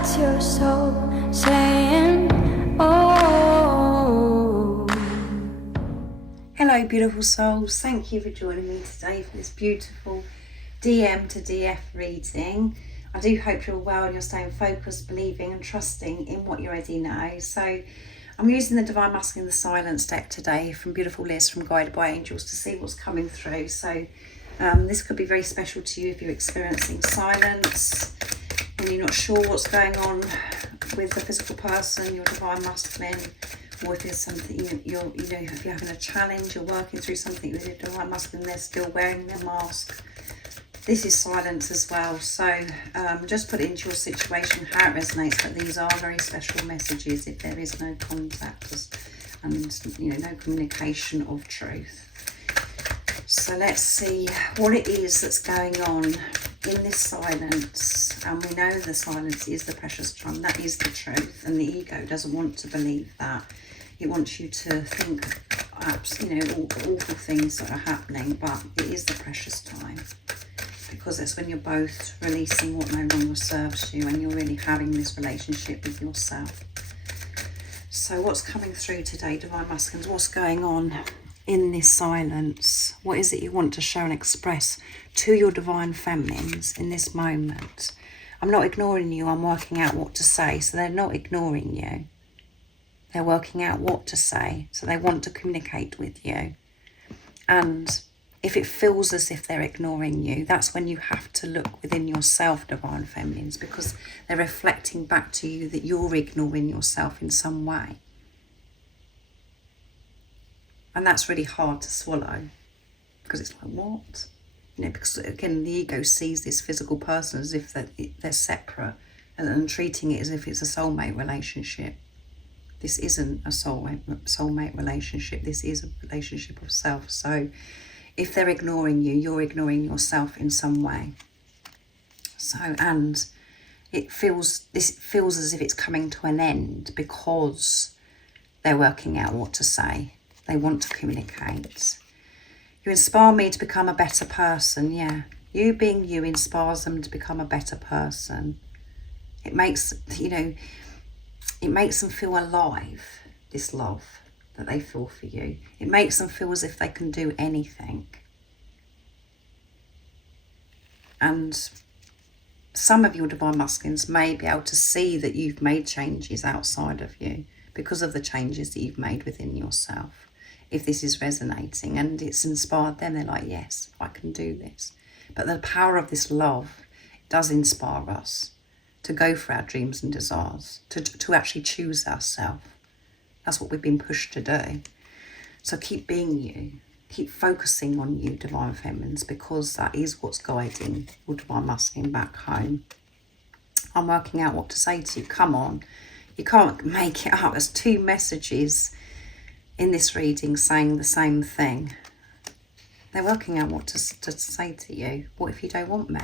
That's your soul saying, oh. Hello beautiful souls, thank you for joining me today for this beautiful DM to DF reading. I do hope you're well and you're staying focused, believing and trusting in what you already know. So I'm using the Divine Masculine the Silence deck today from beautiful Liz from Guided by Angels to see what's coming through. So this could be very special to you if you're experiencing silence and you're not sure what's going on with the physical person, your Divine Masculine, or if there's something if you're having a challenge, you're working through something with your Divine Masculine, they're still wearing their mask. This is silence as well. So just put it into your situation how it resonates, but these are very special messages if there is no contact and no communication of truth. So let's see what it is that's going on in this silence. And we know the silence is the precious charm. That is the truth. And the ego doesn't want to believe that. It wants you to think, awful things that are happening. But it is the precious time. Because that's when you're both releasing what no longer serves you. And you're really having this relationship with yourself. So what's coming through today, Divine Masculines? What's going on in this silence? What is it you want to show and express to your Divine Feminines in this moment? I'm not ignoring you, I'm working out what to say. So they're not ignoring you. They're working out what to say. So they want to communicate with you. And if it feels as if they're ignoring you, that's when you have to look within yourself, Divine Feminines, because they're reflecting back to you that you're ignoring yourself in some way. And that's really hard to swallow, because it's like, what? Because again, the ego sees this physical person as if they're separate and treating it as if it's a soulmate relationship. This isn't a soulmate relationship. This is a relationship of self. So if they're ignoring you, you're ignoring yourself in some way. So, and this feels as if it's coming to an end because they're working out what to say. They want to communicate. You inspire me to become a better person. Yeah, you being you inspires them to become a better person. It makes, it makes them feel alive, this love that they feel for you. It makes them feel as if they can do anything. And some of your Divine Masculines may be able to see that you've made changes outside of you because of the changes that you've made within yourself. If this is resonating and it's inspired them, they're like, yes, I can do this. But the power of this love does inspire us to go for our dreams and desires, to actually choose ourselves. That's what we've been pushed to do. So keep being you. Keep focusing on you, Divine Feminines, because that is what's guiding your Divine Masculine back home. I'm working out what to say to you. Come on. You can't make it up. There's two messages in this reading saying the same thing. They're working out what to say to you. What if you don't want me?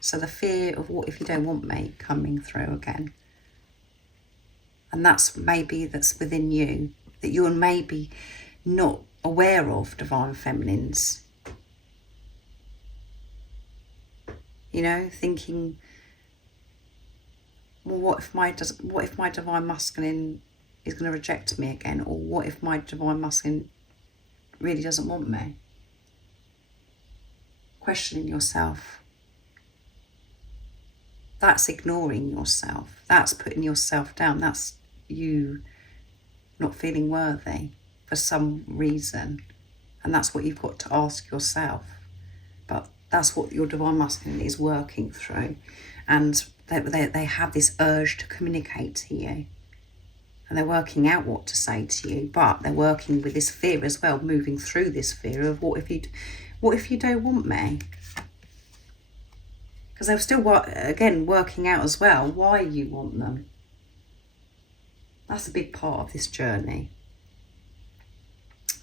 So the fear of what if you don't want me coming through again. And that's within you, that you're maybe not aware of, Divine Feminines. Thinking, well, what if my Divine Masculine is going to reject me again? Or what if my Divine Masculine really doesn't want me? Questioning yourself. That's ignoring yourself. That's putting yourself down. That's you not feeling worthy for some reason. And that's what you've got to ask yourself. But that's what your Divine Masculine is working through. And they have this urge to communicate to you. And they're working out what to say to you. But they're working with this fear as well, moving through this fear of what if you don't want me? Because they're still, working out as well why you want them. That's a big part of this journey.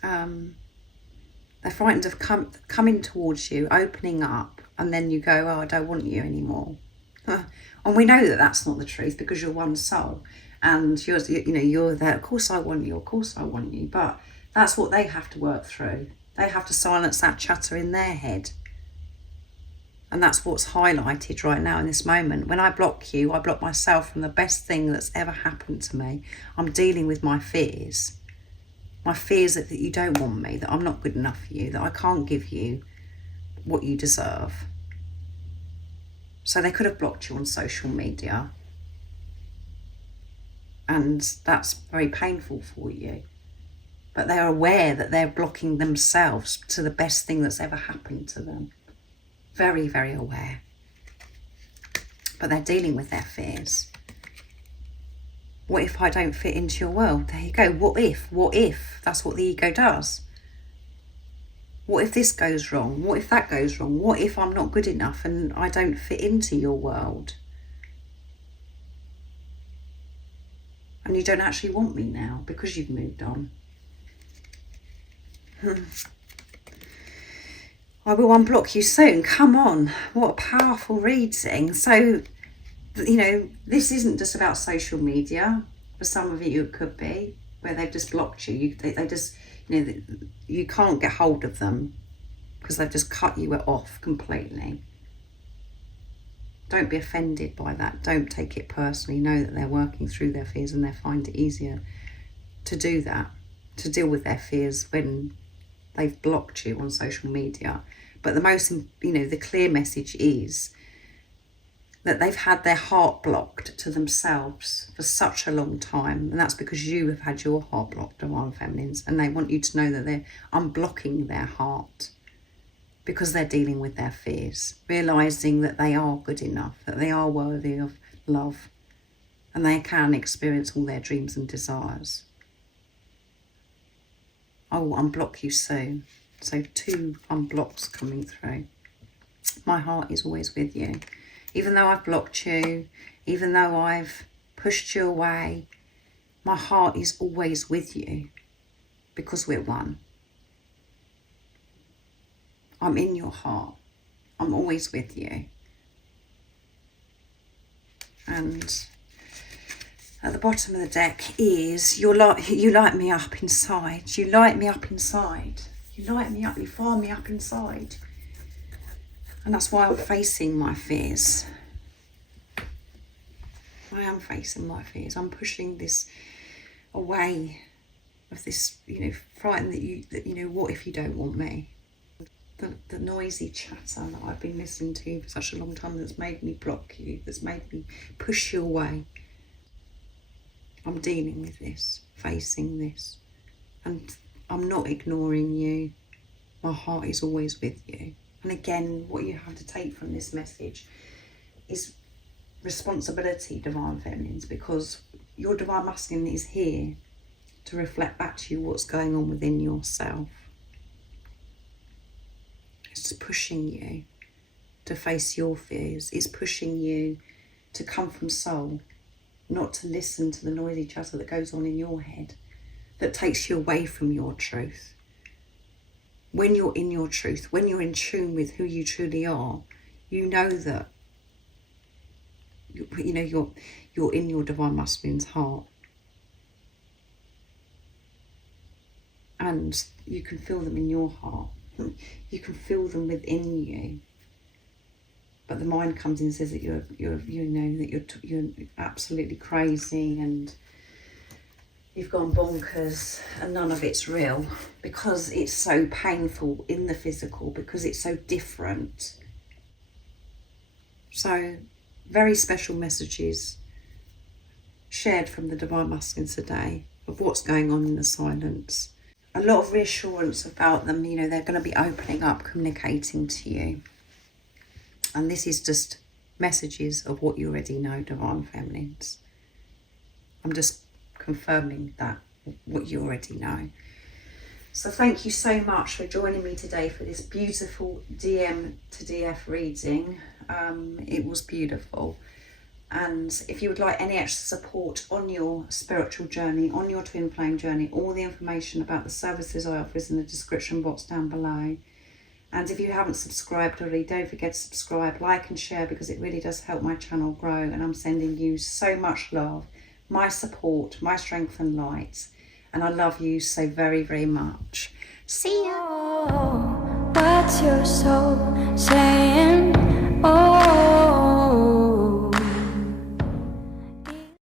They're frightened of coming towards you, opening up, and then you go, oh, I don't want you anymore. And we know that that's not the truth because you're one soul. And you're there, of course I want you, of course I want you. But that's what they have to work through. They have to silence that chatter in their head. And that's what's highlighted right now in this moment. When I block you, I block myself from the best thing that's ever happened to me. I'm dealing with my fears. My fears that you don't want me, that I'm not good enough for you, that I can't give you what you deserve. So they could have blocked you on social media. And that's very painful for you. But they're aware that they're blocking themselves to the best thing that's ever happened to them. Very, very aware. But they're dealing with their fears. What if I don't fit into your world? There you go. What if? What if? That's what the ego does. What if this goes wrong? What if that goes wrong? What if I'm not good enough and I don't fit into your world? And you don't actually want me now because you've moved on. I will unblock you soon. Come on. What a powerful reading. So, you know, this isn't just about social media. For some of you, it could be where they've just blocked you. They just, you know, you can't get hold of them because they've just cut you off completely. Don't be offended by that. Don't take it personally. Know that they're working through their fears and they find it easier to do that, to deal with their fears when they've blocked you on social media. But the most, you know, the clear message is that they've had their heart blocked to themselves for such a long time. And that's because you have had your heart blocked, Divine Feminines. And they want you to know that they're unblocking their heart because they're dealing with their fears, realising that they are good enough, that they are worthy of love, and they can experience all their dreams and desires. I will unblock you soon. So 2 unblocks coming through. My heart is always with you. Even though I've blocked you, even though I've pushed you away, my heart is always with you because we're one. I'm in your heart. I'm always with you. And at the bottom of the deck is you light me up inside. You light me up inside. You light me up. You fire me up inside. And that's why I'm facing my fears. I am facing my fears. I'm pushing this away of this, you know, frighten that you know, what if you don't want me? The noisy chatter that I've been listening to for such a long time that's made me block you, that's made me push you away. I'm dealing with this, facing this, and I'm not ignoring you. My heart is always with you. And again, what you have to take from this message is responsibility, Divine Feminines, because your Divine Masculine is here to reflect back to you what's going on within yourself. It's pushing you to face your fears. It's pushing you to come from soul, not to listen to the noisy chatter that goes on in your head that takes you away from your truth. When you're in your truth, when you're in tune with who you truly are, you know that you know you're in your Divine Masculine's heart, and you can feel them in your heart. You can feel them within you. But the mind comes in and says that you're absolutely crazy and you've gone bonkers and none of it's real, because it's so painful in the physical, because it's so different. So very special messages shared from the Divine Masculine today of what's going on in the silence. A lot of reassurance about them, you know, they're going to be opening up, communicating to you. And this is just messages of what you already know, Divine Feminines. I'm just confirming that, what you already know. So thank you so much for joining me today for this beautiful DM to DF reading. It was beautiful. And if you would like any extra support on your spiritual journey, on your twin flame journey, all the information about the services I offer is in the description box down below. And if you haven't subscribed already, don't forget to subscribe, like and share, because it really does help my channel grow. And I'm sending you so much love, my support, my strength and light. And I love you so very, very much. See ya. Oh, what's your soul saying? Oh,